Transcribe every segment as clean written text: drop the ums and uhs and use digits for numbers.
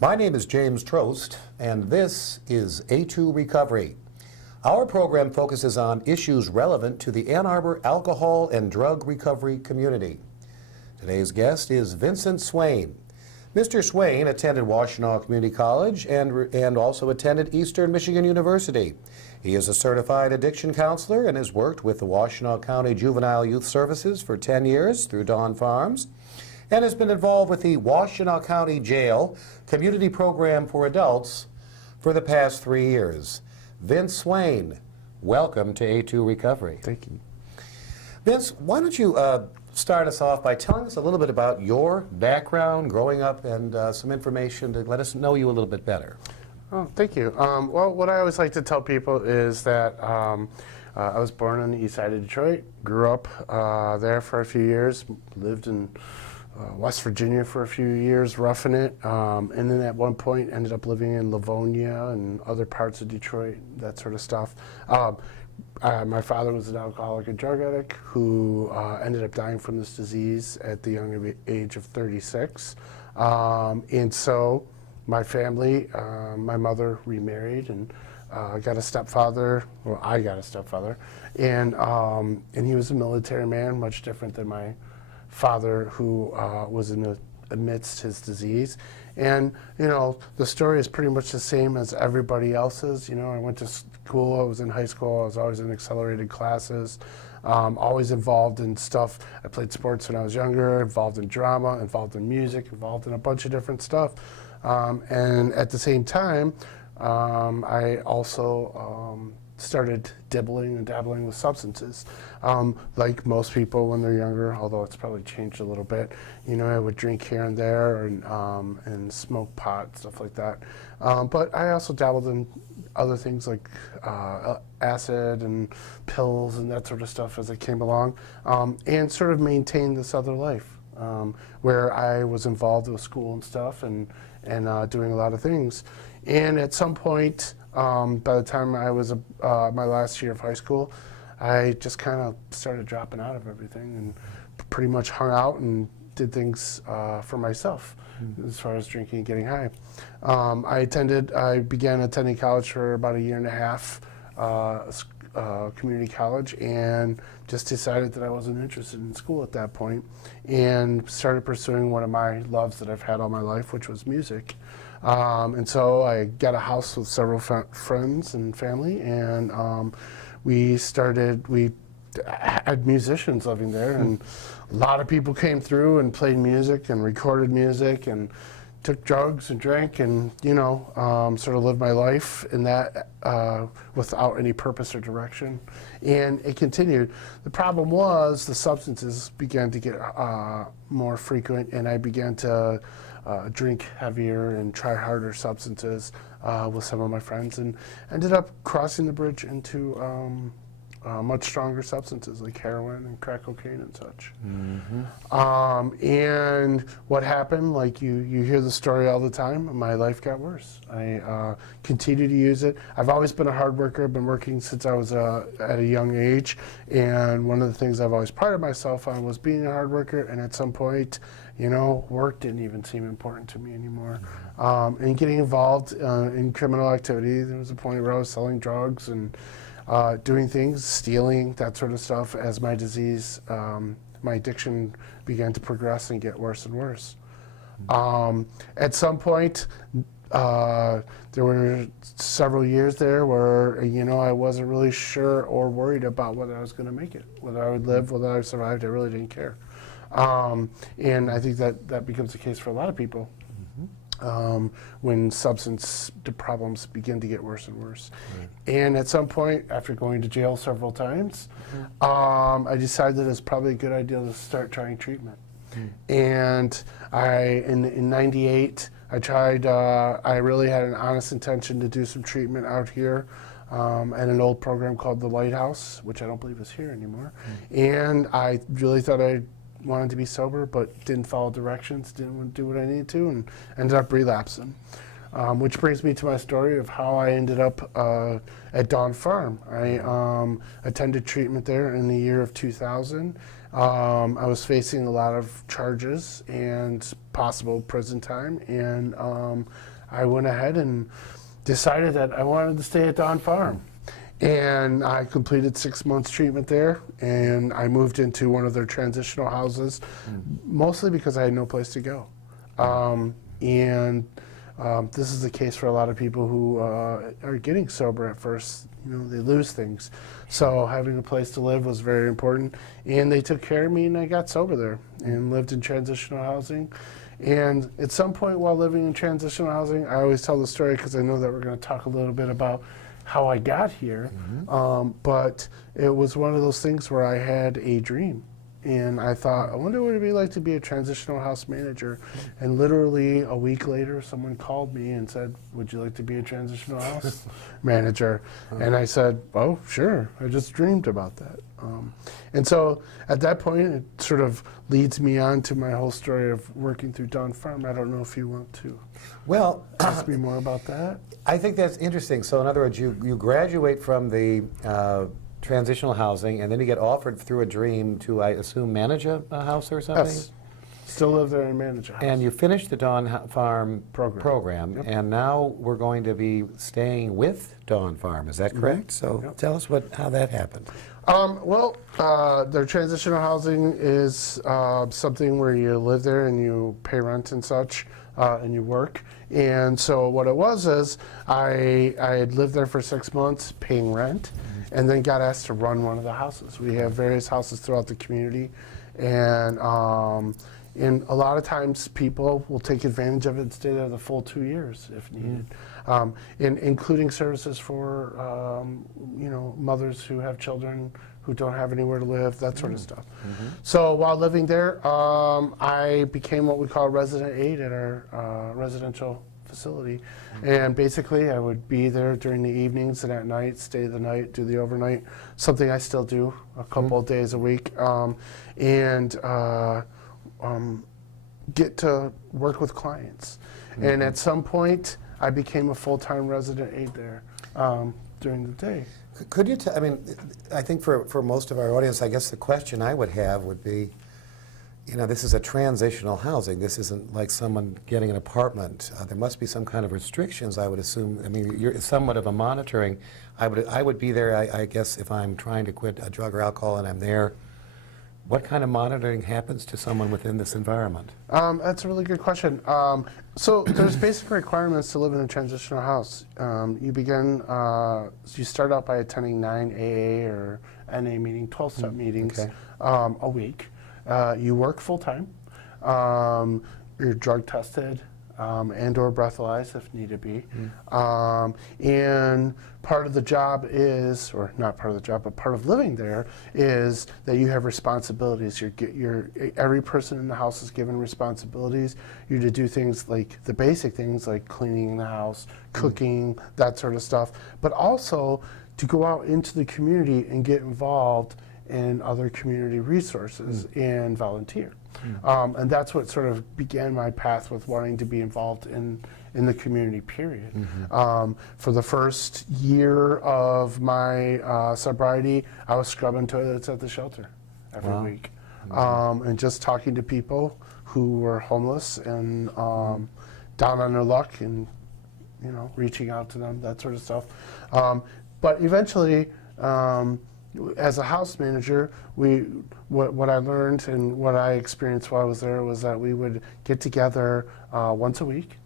My name is James Trost, and this is A2 Recovery. Our program focuses on issues relevant to the Ann Arbor alcohol and drug recovery community. Today's guest is Vincent Swain. Mr. Swain attended Washtenaw Community College and also attended Eastern Michigan University. He is a certified addiction counselor and has worked with the Washtenaw County Juvenile Youth Services for 10 years through Dawn Farms, and has been involved with the Washtenaw County Jail Community Program for Adults for the past 3 years. Vince Swain, welcome to A2 Recovery. Thank you. Vince, why don't you start us off by telling us a little bit about your background, growing up, and some information to let us know you a little bit better. Oh, thank you. Well, what I always like to tell people is that I was born on the east side of Detroit, grew up there for a few years, lived in West Virginia for a few years, roughing it, and then at one point ended up living in Livonia and other parts of Detroit, that sort of stuff. My father was an alcoholic and drug addict who ended up dying from this disease at the young age of 36. And so my family, my mother remarried and got a stepfather, well, I got a stepfather, and he was a military man, much different than my father, who was amidst his disease. And, you know, the story is pretty much the same as everybody else's. You know, I went to school, I was in high school, I was always in accelerated classes, always involved in stuff. I played sports when I was younger, involved in drama, involved in music, involved in a bunch of different stuff. And at the same time, I also started dabbling with substances. Like most people when they're younger, although it's probably changed a little bit. You know, I would drink here and there and smoke pot, stuff like that. But I also dabbled in other things like acid and pills and that sort of stuff as it came along, and sort of maintained this other life where I was involved with school and stuff and doing a lot of things. And at some point, by the time I was my last year of high school, I just kind of started dropping out of everything and pretty much hung out and did things for myself as far as drinking and getting high. I began attending college for about a year and a half, community college, and just decided that I wasn't interested in school at that point and started pursuing one of my loves that I've had all my life, which was music. And so I got a house with several friends and family, and we had musicians living there, and a lot of people came through and played music and recorded music and took drugs and drank and, you know, sort of lived my life in that without any purpose or direction. And it continued. The problem was the substances began to get more frequent, and I began to drink heavier and try harder substances with some of my friends, and ended up crossing the bridge into much stronger substances like heroin and crack cocaine and such. Mm-hmm. And what happened, like you hear the story all the time, my life got worse. I continued to use it. I've always been a hard worker. I've been working since I was at a young age, and one of the things I've always prided myself on was being a hard worker, and at some point, you know, work didn't even seem important to me anymore. And getting involved in criminal activity, there was a point where I was selling drugs and doing things, stealing, that sort of stuff, as my disease, my addiction began to progress and get worse and worse. At some point, there were several years there where, you know, I wasn't really sure or worried about whether I was going to make it, whether I would live, whether I survived. I really didn't care. And I think that becomes the case for a lot of people. When substance problems begin to get worse and worse. Right. And at some point, after going to jail several times, I decided it's probably a good idea to start trying treatment. And in '98, I tried, I really had an honest intention to do some treatment out here at an old program called The Lighthouse, which I don't believe is here anymore. And I really thought I wanted to be sober, but didn't follow directions, didn't do what I needed to, and ended up relapsing. which brings me to my story of how I ended up at Dawn Farm. I attended treatment there in the year of 2000. I was facing a lot of charges and possible prison time, and I went ahead and decided that I wanted to stay at Dawn Farm. And I completed 6 months treatment there, and I moved into one of their transitional houses, mostly because I had no place to go. This is the case for a lot of people who are getting sober at first. You know, they lose things. So having a place to live was very important, and they took care of me, and I got sober there and lived in transitional housing. And at some point while living in transitional housing, I always tell the story because I know that we're going to talk a little bit about how I got here, but it was one of those things where I had a dream, and I thought, I wonder what it'd be like to be a transitional house manager. And literally a week later, someone called me and said, would you like to be a transitional house manager? And I said, oh, sure, I just dreamed about that. And so at that point, it sort of leads me on to my whole story of working through Dawn Farm. I don't know if you want to ask me more about that. I think that's interesting. So in other words, you graduate from the transitional housing, and then you get offered through a dream to, I assume, manage a house or something? Yes. Still live there and manage a house. And you finished the Dawn Farm program, Yep. and now we're going to be staying with Dawn Farm. Is that correct? So tell us how that happened. Their transitional housing is something where you live there and you pay rent and such, and you work. And so what it was is I had lived there for 6 months paying rent, and then got asked to run one of the houses. We have various houses throughout the community, and a lot of times people will take advantage of it and stay there the full 2 years if needed, including services for mothers who have children who don't have anywhere to live, that sort of stuff. So while living there, I became what we call a resident aide at our residential facility. And basically I would be there during the evenings and at night, stay the night, do the overnight, something I still do a couple of days a week, get to work with clients. And at some point I became a full-time resident aide there during the day. Could you I mean, I think for most of our audience, I guess the question I would have would be, you know, this is a transitional housing. This isn't like someone getting an apartment. There must be some kind of restrictions, I would assume. I mean, you're somewhat of a monitoring. I would be there, I guess, if I'm trying to quit a drug or alcohol and I'm there. What kind of monitoring happens to someone within this environment? That's a really good question. So there's basic requirements to live in a transitional house. You start out by attending 9 AA or NA meeting, 12-step meetings a week. You work full-time. You're drug tested and or breathalyzed if need be. And part of the job is, or not part of the job, but part of living there is that you have responsibilities. Every person in the house is given responsibilities. You're to do things like the basic things like cleaning the house, cooking, that sort of stuff, but also to go out into the community and get involved in other community resources and volunteer. And that's what sort of began my path with wanting to be involved in the community, period. For the first year of my sobriety, I was scrubbing toilets at the shelter every week. And just talking to people who were homeless and down on their luck and, you know, reaching out to them, that sort of stuff. But eventually, as a house manager, what I learned and what I experienced while I was there was that we would get together once a week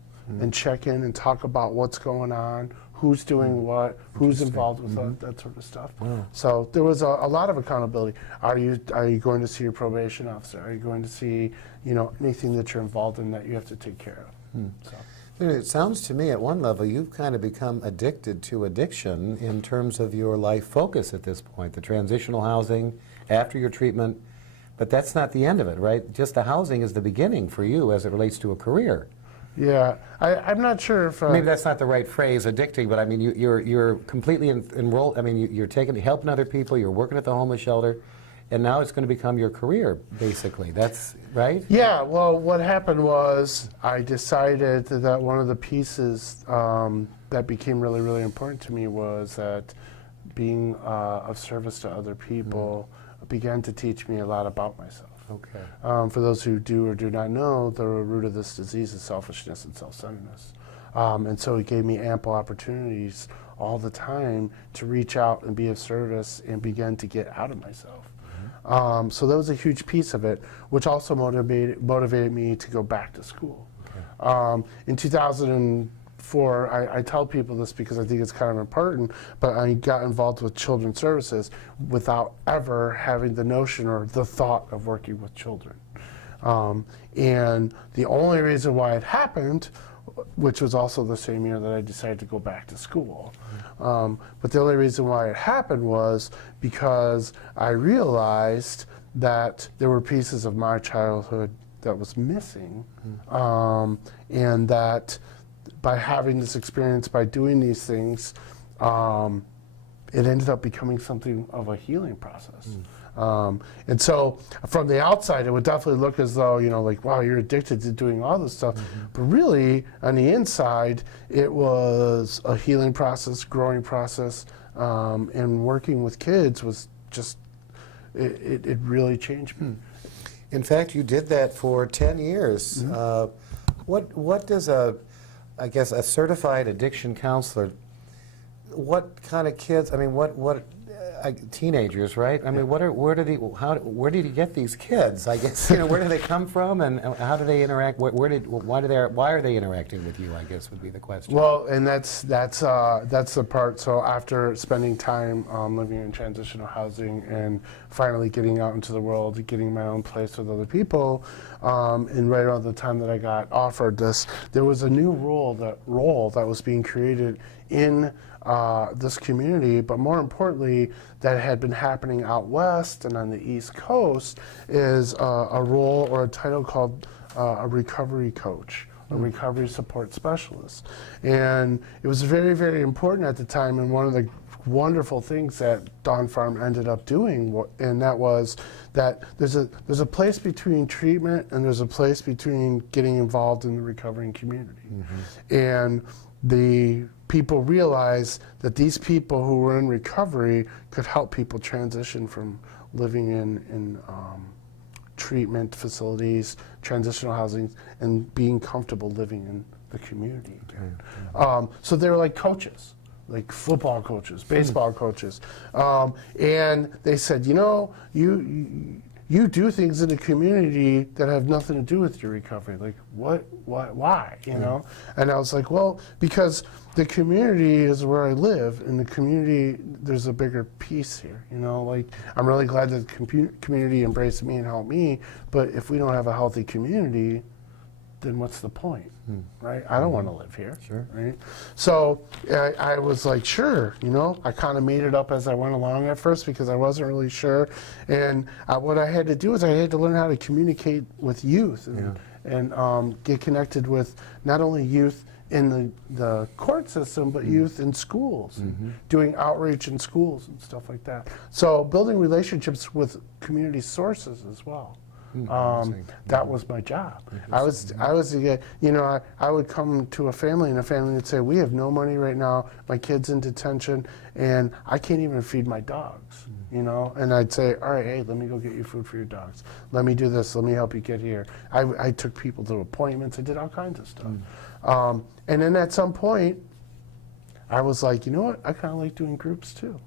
and check in and talk about what's going on, who's doing what, who's involved with that sort of stuff. So there was a lot of accountability. Are you going to see your probation officer? Are you going to see, you know, anything that you're involved in that you have to take care of? So. It sounds to me at one level you've kind of become addicted to addiction in terms of your life focus at this point, the transitional housing after your treatment, but that's not the end of it, right? Just the housing is the beginning for you as it relates to a career. Yeah, I'm not sure if... Maybe that's not the right phrase, addicting, but I mean you're completely enrolled. I mean you're helping other people, you're working at the homeless shelter, and now it's going to become your career, basically. That's right? Yeah, well, what happened was I decided that one of the pieces that became really, really important to me was that being of service to other people began to teach me a lot about myself. Okay. For those who do or do not know, the root of this disease is selfishness and self-centeredness. And so it gave me ample opportunities all the time to reach out and be of service and begin to get out of myself. So that was a huge piece of it, which also motivated me to go back to school. Okay. In 2004, I tell people this because I think it's kind of important, but I got involved with children's services without ever having the notion or the thought of working with children. And the only reason why it happened, which was also the same year that I decided to go back to school. But the only reason why it happened was because I realized that there were pieces of my childhood that was missing, and that by having this experience, by doing these things, it ended up becoming something of a healing process. And so from the outside, it would definitely look as though, you know, like, wow, you're addicted to doing all this stuff. But really, on the inside, it was a healing process, growing process, and working with kids was just, it really changed me. In fact, you did that for 10 years. What does I guess a certified addiction counselor, what kind of kids, I mean, what teenagers, right? I mean, where did he get these kids? I guess, you know, where do they come from, and how do they interact? Why are they interacting with you? I guess would be the question. Well, and that's the part. So after spending time living in transitional housing and finally getting out into the world, getting my own place with other people, and right around the time that I got offered this, there was a new role that was being created in this community, but more importantly, that had been happening out west and on the East Coast, is a role or a title called a recovery coach, a recovery support specialist. And it was very, very important at the time, and one of the wonderful things that Dawn Farm ended up doing, and that was that there's a place between treatment and there's a place between getting involved in the recovering community. And the people realized that these people who were in recovery could help people transition from living in treatment facilities, transitional housing, and being comfortable living in the community. So they were like coaches, like football coaches, baseball coaches. And they said, you know, you do things in the community that have nothing to do with your recovery. Like, why, you know? And I was like, well, because the community is where I live, and the community, there's a bigger piece here, you know? Like, I'm really glad that the community embraced me and helped me, but if we don't have a healthy community, then what's the point, right? I don't want to live here, right? So I was like, sure, you know, I kind of made it up as I went along at first because I wasn't really sure. And what I had to do is I had to learn how to communicate with youth and get connected with not only youth in the court system, but youth in schools, and doing outreach in schools and stuff like that. So building relationships with community sources as well. That was my job. I was, you know, I would come to a family and a family would say, we have no money right now, my kid's in detention, and I can't even feed my dogs, you know? And I'd say, all right, hey, let me go get you food for your dogs. Let me do this, let me help you get here. I took people to appointments, I did all kinds of stuff. And then at some point, I was like, you know what, I kind of like doing groups too.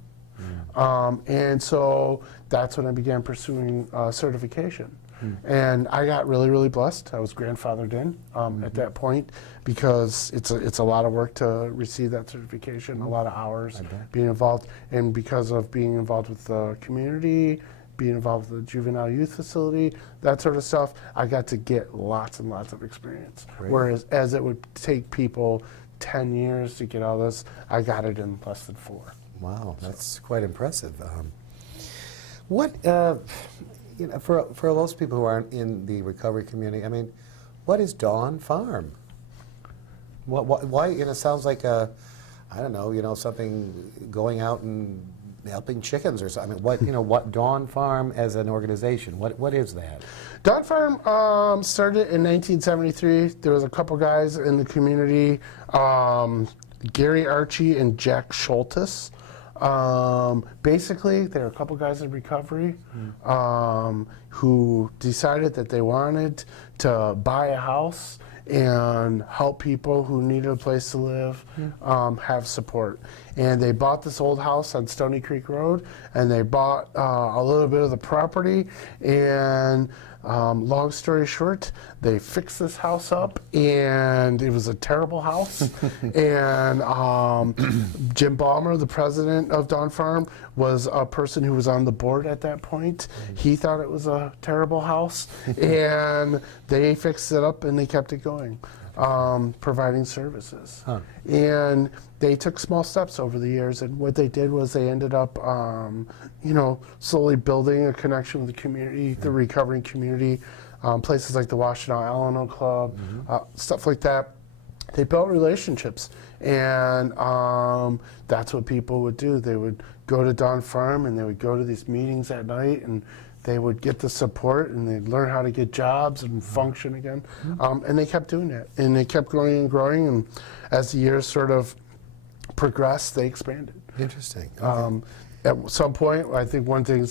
And so that's when I began pursuing certification. And I got really, really blessed. I was grandfathered in at that point because it's a lot of work to receive that certification, a lot of hours being involved. And because of being involved with the community, being involved with the juvenile youth facility, that sort of stuff, I got to get lots and lots of experience. Whereas as it would take people 10 years to get all this, I got it in less than 4. Wow, that's quite impressive. You know, for those people who aren't in the recovery community, I mean, what is Dawn Farm? Why, you know, it sounds like I don't know, you know, something going out and helping chickens or something. What Dawn Farm as an organization? What is that? Dawn Farm started in 1973. There was a couple guys in the community, Gary Archie and Jack Schultes. Basically, there were a couple guys in recovery who decided that they wanted to buy a house and help people who needed a place to live have support. And they bought this old house on Stony Creek Road, and they bought a little bit of the property, and long story short, they fixed this house up, and it was a terrible house. And Jim Ballmer, the president of Dawn Farm, was a person who was on the board at that point. He thought it was a terrible house, and they fixed it up, and they kept it going, providing services. Huh. And they took small steps over the years, and what they did was they ended up, slowly building a connection with the community, the recovering community, places like the Washtenaw Alano Club, stuff like that. They built relationships, and that's what people would do. They would go to Dawn Farm, and they would go to these meetings at night, and they would get the support, and they'd learn how to get jobs and function again. And they kept doing that, and they kept growing and growing, and as the years sort of progressed, they expanded. Interesting. Okay. At some point, I think one thing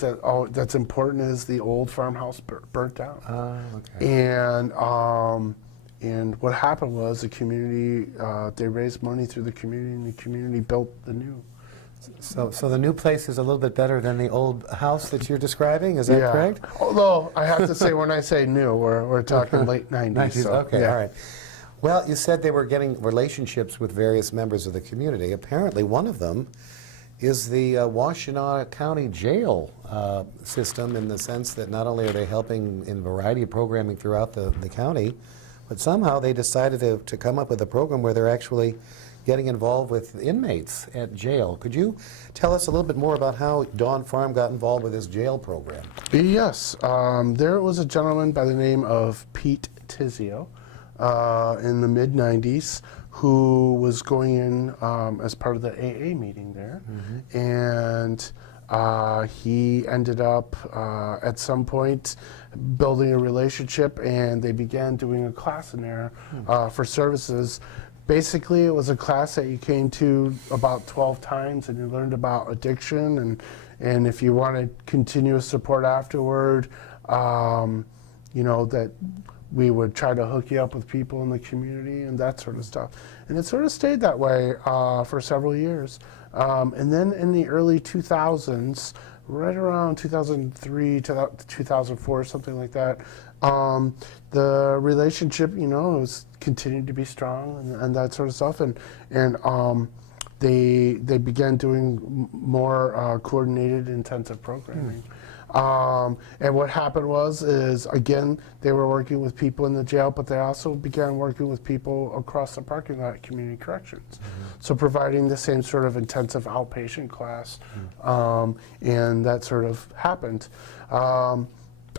that's important is the old farmhouse burnt down. Okay. And what happened was the community, they raised money through the community, and the community built the new. So the new place is a little bit better than the old house that you're describing. Is that correct? Although I have to say, when I say new, we're talking late 90s. So, okay, yeah. all right. Well, you said they were getting relationships with various members of the community. Apparently, one of them is the Washtenaw County Jail system, in the sense that not only are they helping in a variety of programming throughout the county, but somehow they decided to come up with a program where they're actually getting involved with inmates at jail. Could you tell us a little bit more about how Dawn Farm got involved with this jail program? Yes. There was a gentleman by the name of Pete Tizio in the mid-90s who was going in as part of the AA meeting there. And he ended up at some point building a relationship, and they began doing a class in there for services. Basically, it was a class that you came to about 12 times, and you learned about addiction, and if you wanted continuous support afterward, that we would try to hook you up with people in the community and that sort of stuff. And it sort of stayed that way for several years. And then in the early 2000s, right around 2003 to 2004, something like that, the relationship, was continued to be strong and that sort of stuff. And they began doing more coordinated, intensive programming. And what happened is again, they were working with people in the jail, but they also began working with people across the parking lot at community corrections. So providing the same sort of intensive outpatient class, and that sort of happened.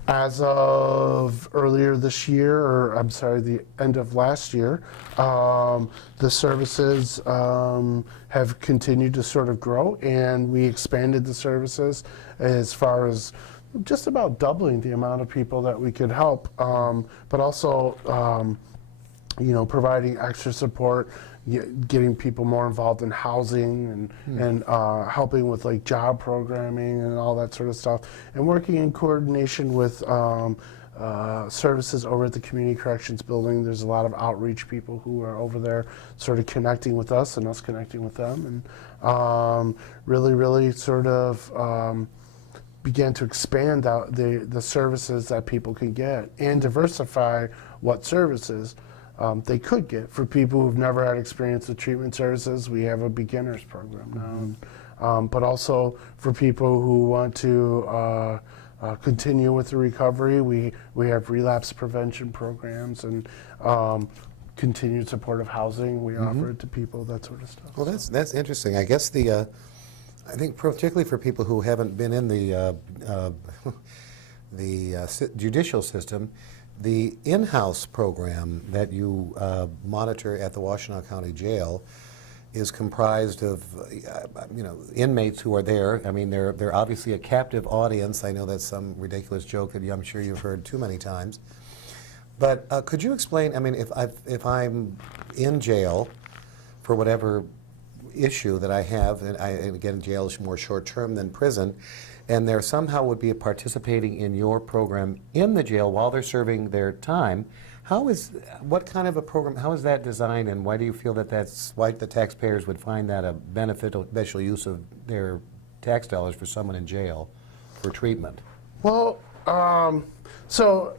As of earlier this year, or I'm sorry, the end of last year, the services have continued to sort of grow, and we expanded the services as far as just about doubling the amount of people that we could help, but also providing extra support, getting people more involved in housing and helping with like job programming and all that sort of stuff, and working in coordination with services over at the Community Corrections Building. There's a lot of outreach people who are over there sort of connecting with us and us connecting with them, and really sort of began to expand out the services that people can get and diversify what services they could get. For people who've never had experience with treatment services, we have a beginners program now. But also for people who want to continue with the recovery, we have relapse prevention programs and continued supportive housing. We offer it to people, that sort of stuff. Well, that's interesting. I guess I think particularly for people who haven't been in the judicial system, the in-house program that you monitor at the Washtenaw County Jail is comprised of, inmates who are there. I mean, they're obviously a captive audience. I know that's some ridiculous joke that I'm sure you've heard too many times. But could you explain? I mean, if I'm in jail for whatever issue that I have, and again, jail is more short term than prison, and there somehow would be participating in your program in the jail while they're serving their time. What kind of a program, how is that designed, and why do you feel why the taxpayers would find that a beneficial use of their tax dollars for someone in jail for treatment? Well, so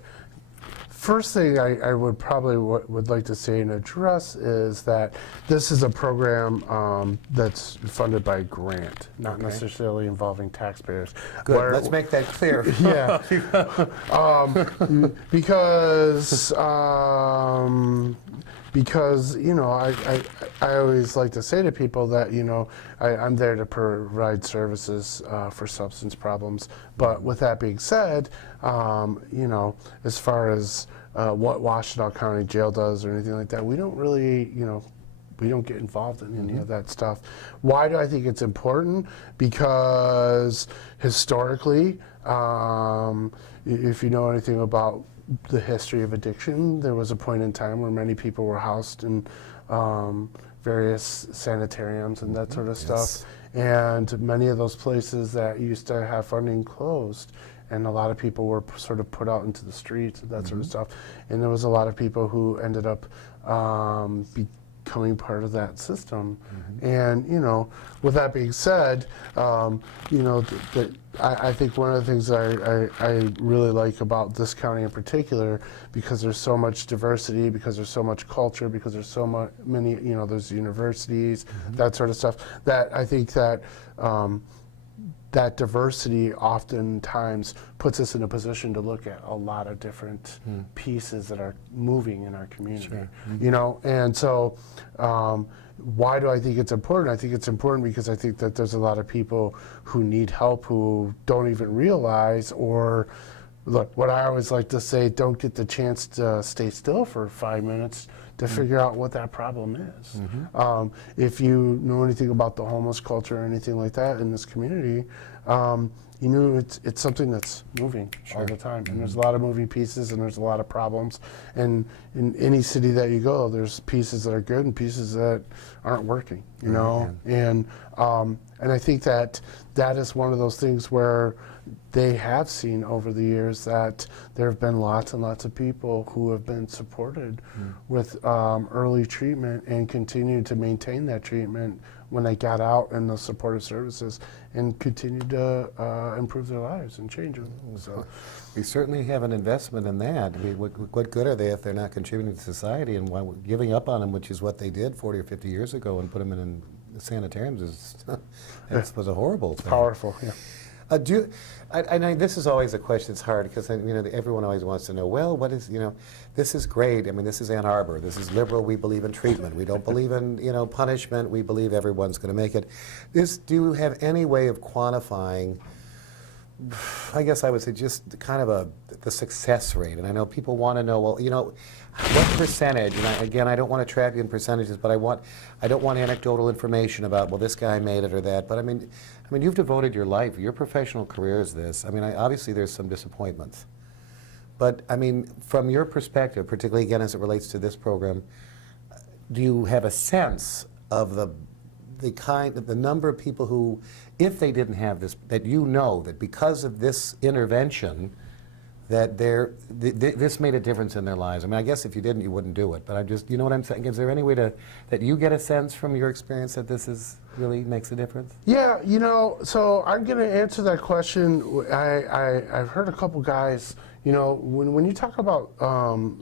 first thing I would probably would like to say and address is that this is a program that's funded by grant, not necessarily involving taxpayers. Good. Let's make that clear. Yeah, because I always like to say to people that I'm there to provide services for substance problems. But with that being said, as far as what Washtenaw County Jail does or anything like that, we don't really, we don't get involved in any of that stuff. Why do I think it's important? Because historically, if you know anything about the history of addiction, there was a point in time where many people were housed in various sanitariums and that sort of stuff. And many of those places that used to have funding closed, and a lot of people were sort of put out into the streets and that sort of stuff. And there was a lot of people who ended up becoming part of that system. And with that being said, I think one of the things I really like about this county in particular, because there's so much diversity, because there's so much culture, because there's so many, there's universities, that sort of stuff, that I think that that diversity oftentimes puts us in a position to look at a lot of different pieces that are moving in our community. And so why do I think it's important? I think it's important because I think that there's a lot of people who need help who don't even realize, or look, what I always like to say, don't get the chance to stay still for 5 minutes to figure out what that problem is. If you know anything about the homeless culture or anything like that in this community, it's something that's moving all the time. And there's a lot of moving pieces and there's a lot of problems. And in any city that you go, there's pieces that are good and pieces that aren't working, And I think that is one of those things where they have seen over the years that there have been lots and lots of people who have been supported with early treatment and continued to maintain that treatment when they got out in those supportive services and continued to improve their lives and change them. So we certainly have an investment in that. What good are they if they're not contributing to society? And why giving up on them, which is what they did 40 or 50 years ago, and put them in sanitariums was a horrible thing. Powerful, yeah. This is always a question. It's hard because everyone always wants to know. Well, what is this is great. I mean, this is Ann Arbor. This is liberal. We believe in treatment. We don't believe in punishment. We believe everyone's going to make it. Do you have any way of quantifying? I guess I would say just kind of the success rate. And I know people want to know. Well, what percentage? And I don't want to trap you in percentages, but I don't want anecdotal information about, well, this guy made it or that. But I mean, you've devoted your life, your professional career is this. I mean, obviously there's some disappointments. But I mean, from your perspective, particularly again as it relates to this program, do you have a sense of the number of people who, if they didn't have this, that that because of this intervention, that this made a difference in their lives? I mean, I guess if you didn't, you wouldn't do it. But I'm just, you know what I'm saying? Is there any way that you get a sense from your experience that this really makes a difference? Yeah, so I'm going to answer that question. I've heard a couple guys, when you talk about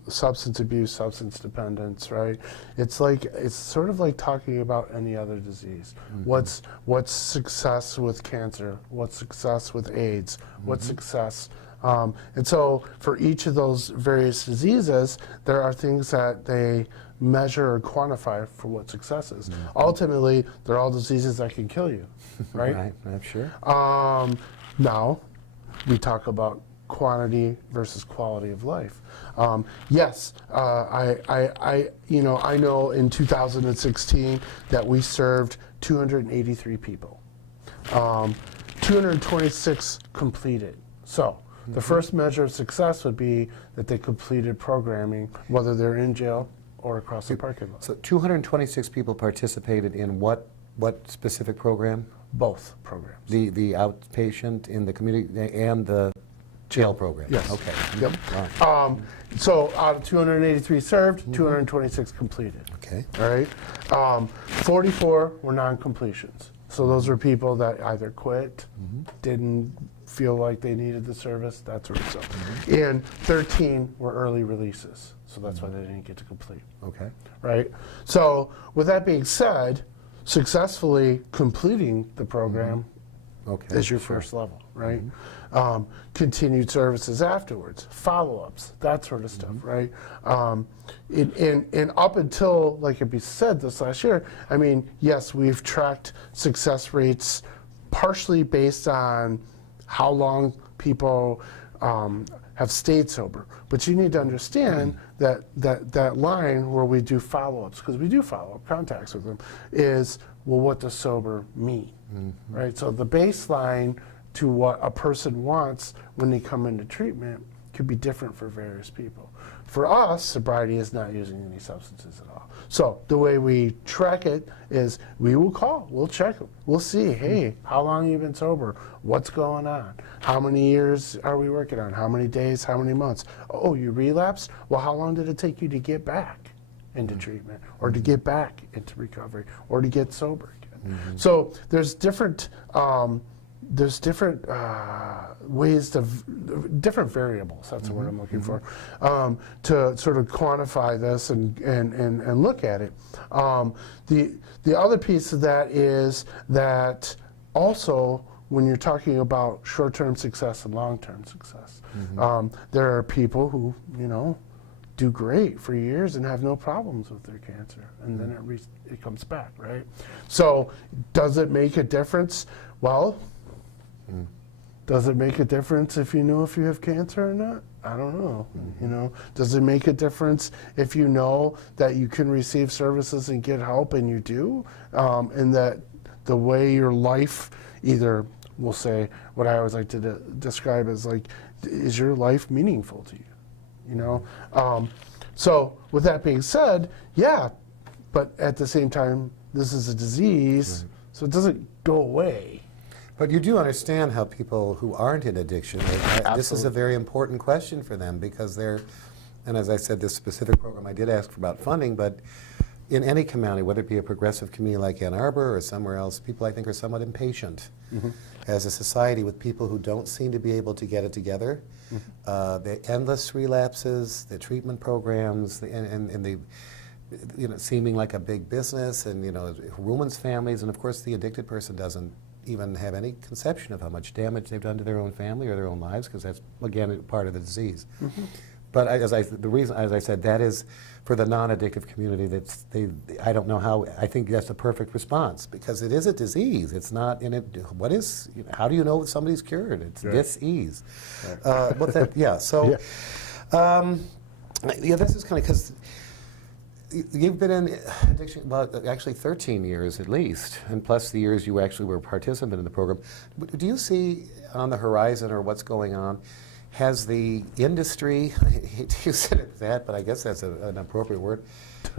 substance abuse, substance dependence, right? It's sort of like talking about any other disease. What's success with cancer? What's success with AIDS? What's success? And so for each of those various diseases, there are things that they measure or quantify for what success is. Ultimately, they're all diseases that can kill you, right? Right, I'm sure. Now, we talk about quantity versus quality of life. Yes, I know in 2016 that we served 283 people. 226 completed. So the first measure of success would be that they completed programming, whether they're in jail or across the parking lot. So 226 people participated in what specific program? Both programs. The outpatient in the community and the jail program? Yes. Okay. Yep. All right. So out of 283 served, 226 completed. Okay. All right. 44 were non-completions. So those are people that either quit, didn't feel like they needed the service, that sort of stuff. And 13 were early releases. So that's why they didn't get to complete. Okay. Right? So with that being said, successfully completing the program Okay. is your first level, right? Continued services afterwards, follow-ups, that sort of stuff, right? And up until, like it be said this last year, I mean, yes, we've tracked success rates partially based on how long people have stayed sober. But you need to understand that line where we do follow-ups, because we do follow-up contacts with them, is, well, what does sober mean, right? So the baseline to what a person wants when they come into treatment could be different for various people. For us, sobriety is not using any substances at all. So the way we track it is we will call, we'll check them, we'll see, hey, how long have you been sober? What's going on? How many years are we working on? How many days? How many months? Oh, you relapsed? Well, how long did it take you to get back into treatment, or to get back into recovery, or to get sober again? So there's different ways to, different variables, that's the word I'm looking for, to sort of quantify this and look at it. The other piece of that is that also when you're talking about short-term success and long-term success, there are people who, do great for years and have no problems with their cancer, and then it comes back, right? So does it make a difference? Well, does it make a difference if you know if you have cancer or not? I don't know. Does it make a difference if you know that you can receive services and get help, and you do, and that the way your life, either, we'll say, what I always like to describe as like, is your life meaningful to you? So with that being said, yeah, but at the same time, this is a disease, so it doesn't go away. But you do understand how people who aren't in addiction, this is a very important question for them, because they're, and as I said, this specific program, I did ask about funding, but in any community, whether it be a progressive community like Ann Arbor or somewhere else, people I think are somewhat impatient as a society with people who don't seem to be able to get it together. The endless relapses, the treatment programs, and the seeming like a big business, and ruins families, and of course the addicted person doesn't even have any conception of how much damage they've done to their own family or their own lives, because that's, again, part of the disease. But as I said, that is for the non-addictive community. I don't know how. I think that's a perfect response, because it is a disease. It's not in it. What is? How do you know if somebody's cured? It's dis-ease. So, this is kind of because you've been in addiction, well, actually 13 years at least, and plus the years you actually were a participant in the program. Do you see on the horizon, or what's going on, has the industry, I hate to use it that, but I guess that's an appropriate word,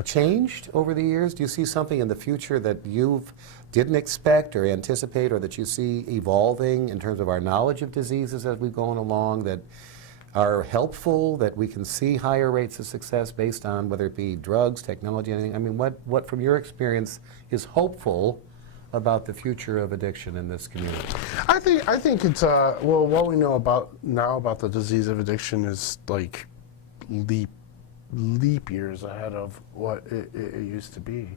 changed over the years? Do you see something in the future that you didn't expect or anticipate, or that you see evolving in terms of our knowledge of diseases as we've gone along, that are helpful, that we can see higher rates of success based on whether it be drugs, technology, anything? I mean, what from your experience is hopeful about the future of addiction in this community? I think it's well, what we know about the disease of addiction is like leap years ahead of what it used to be.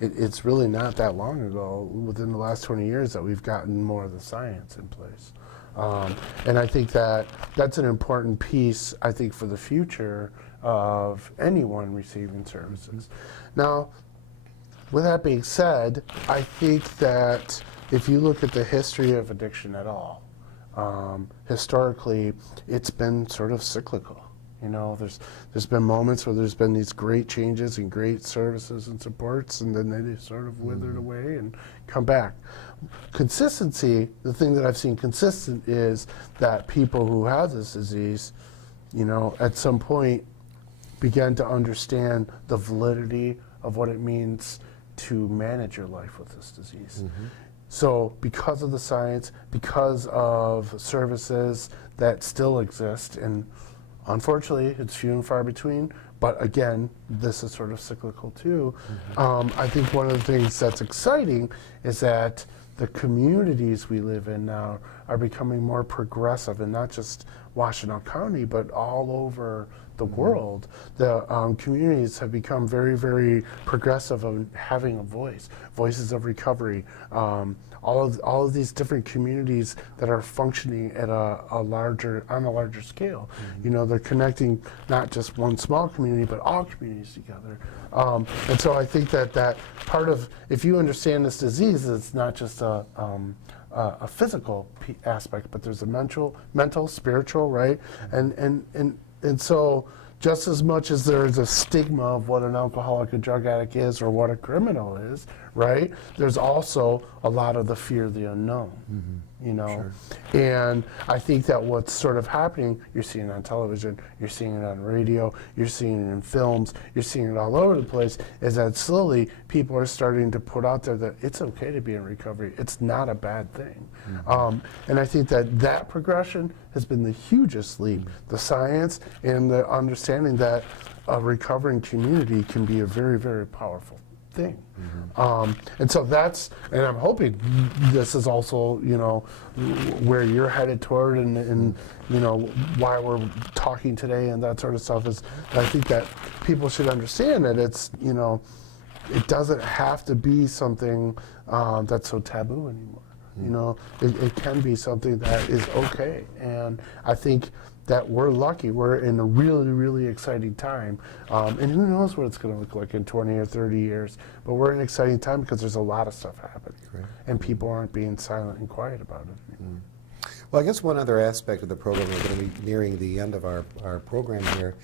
It's really not that long ago, within the last 20 years, that we've gotten more of the science in place. And I think that's an important piece, I think, for the future of anyone receiving services. Now, with that being said, I think that if you look at the history of addiction at all, historically, it's been sort of cyclical. You know, there's been moments where there's been these great changes and great services and supports, and then they sort of withered away and come back. Consistency, the thing that I've seen consistent is that people who have this disease, you know, at some point began to understand the validity of what it means to manage your life with this disease. So because of the science, because of services that still exist, and unfortunately it's few and far between, but again, this is sort of cyclical too. I think one of the things that's exciting is that the communities we live in now are becoming more progressive, and not just Washtenaw County, but all over the world. The communities have become very, very progressive of having a voice, voices of recovery. All of these different communities that are functioning at on a larger scale. You know, they're connecting not just one small community, but all communities together. And so I think that part of, if you understand this disease, it's not just a physical aspect, but there's a mental, spiritual, right? And so just as much as there's a stigma of what an alcoholic and drug addict is or what a criminal is, right? There's also a lot of the fear of the unknown, you know? Sure. And I think that what's sort of happening, you're seeing it on television, you're seeing it on radio, you're seeing it in films, you're seeing it all over the place, is that slowly people are starting to put out there that it's okay to be in recovery. It's not a bad thing. And I think that progression has been the hugest leap. The science and the understanding that a recovering community can be a very, very powerful thing. And so that's, and I'm hoping this is also, you know, where you're headed toward, and you know, why we're talking today and that sort of stuff is, I think that people should understand that it's, you know, it doesn't have to be something that's so taboo anymore. You know, it can be something that is okay. And I think that we're lucky. We're in a really, really exciting time. And who knows what it's going to look like in 20 or 30 years. But we're in an exciting time because there's a lot of stuff happening. Right. And people aren't being silent and quiet about it. Well, I guess one other aspect of the program, we're going to be nearing the end of our program here,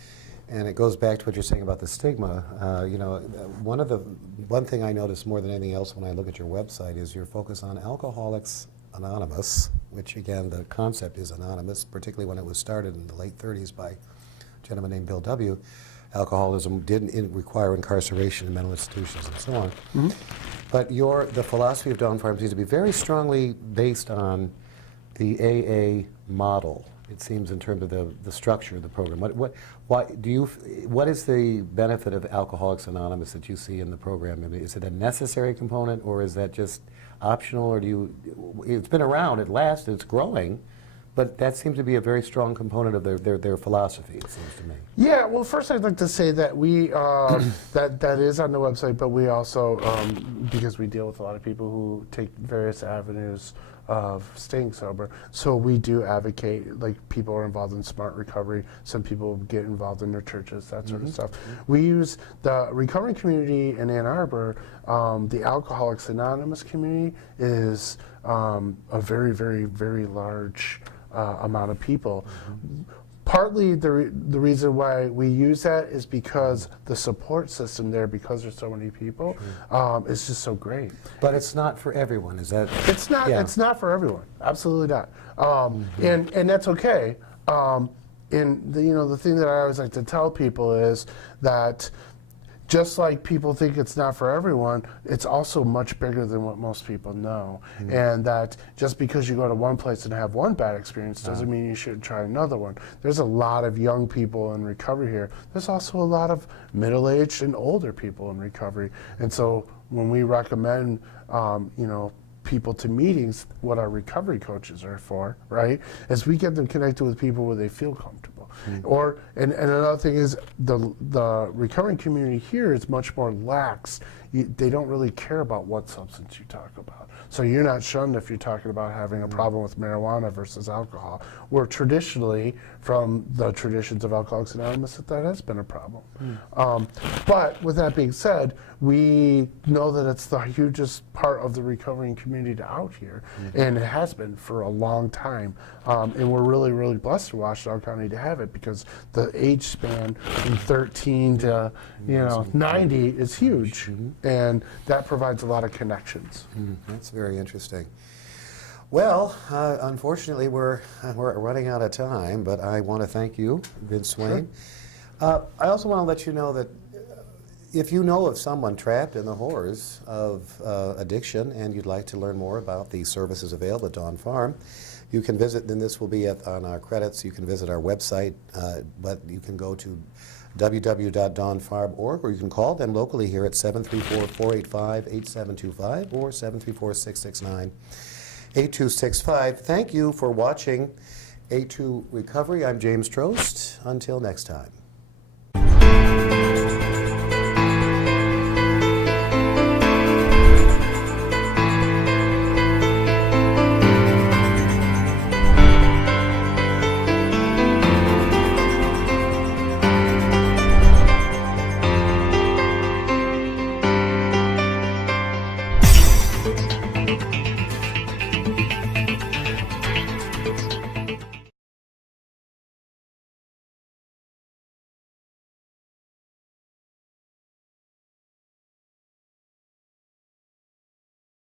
and it goes back to what you're saying about the stigma. You know, one thing I notice more than anything else when I look at your website is your focus on Alcoholics Anonymous, which again, the concept is anonymous, particularly when it was started in the late 30s by a gentleman named Bill W. Alcoholism didn't require incarceration in mental institutions and so on. But the philosophy of Dawn Farm seems to be very strongly based on the AA model, it seems, in terms of the structure of the program. What is the benefit of Alcoholics Anonymous that you see in the program? I mean, is it a necessary component, or is that just optional, or it's been around, it lasts, it's growing, but that seems to be a very strong component of their philosophy, it seems to me. Yeah, well, first I'd like to say that we, that is on the website, but we also, because we deal with a lot of people who take various avenues of staying sober, so we do advocate, like, people are involved in smart recovery, some people get involved in their churches, that sort of stuff. We use the recovering community in Ann Arbor. The Alcoholics Anonymous community is a very, very, very large amount of people. Partly the reason why we use that is because the support system there, because there's so many people, is just so great. But it's not for everyone, is that? It's not. Yeah. It's not for everyone. Absolutely not. And that's okay. And the thing that I always like to tell people is that, just like people think it's not for everyone, it's also much bigger than what most people know. And that just because you go to one place and have one bad experience doesn't mean you shouldn't try another one. There's a lot of young people in recovery here. There's also a lot of middle-aged and older people in recovery. And so when we recommend, people to meetings, what our recovery coaches are for, right, is we get them connected with people where they feel comfortable. And another thing is the recovering community here is much more lax they don't really care about what substance you talk about. So you're not shunned if you're talking about having a problem with marijuana versus alcohol, where traditionally, from the traditions of Alcoholics Anonymous, that has been a problem. But with that being said, we know that it's the hugest part of the recovering community out here, and it has been for a long time. And we're really, really blessed in Washtenaw County to have it, because the age span from 13 to 90 is huge, and that provides a lot of connections. That's very interesting. Well, unfortunately, we're running out of time, but I want to thank you, Vince Swain. I also want to let you know that if you know of someone trapped in the horrors of addiction and you'd like to learn more about the services available at Dawn Farm, you can visit, and this will be on our credits, you can visit our website, but you can go to www.dawnfarm.org, or you can call them locally here at 734-485-8725 or 734-669-8265. Thank you for watching A2 Recovery. I'm James Trost. Until next time.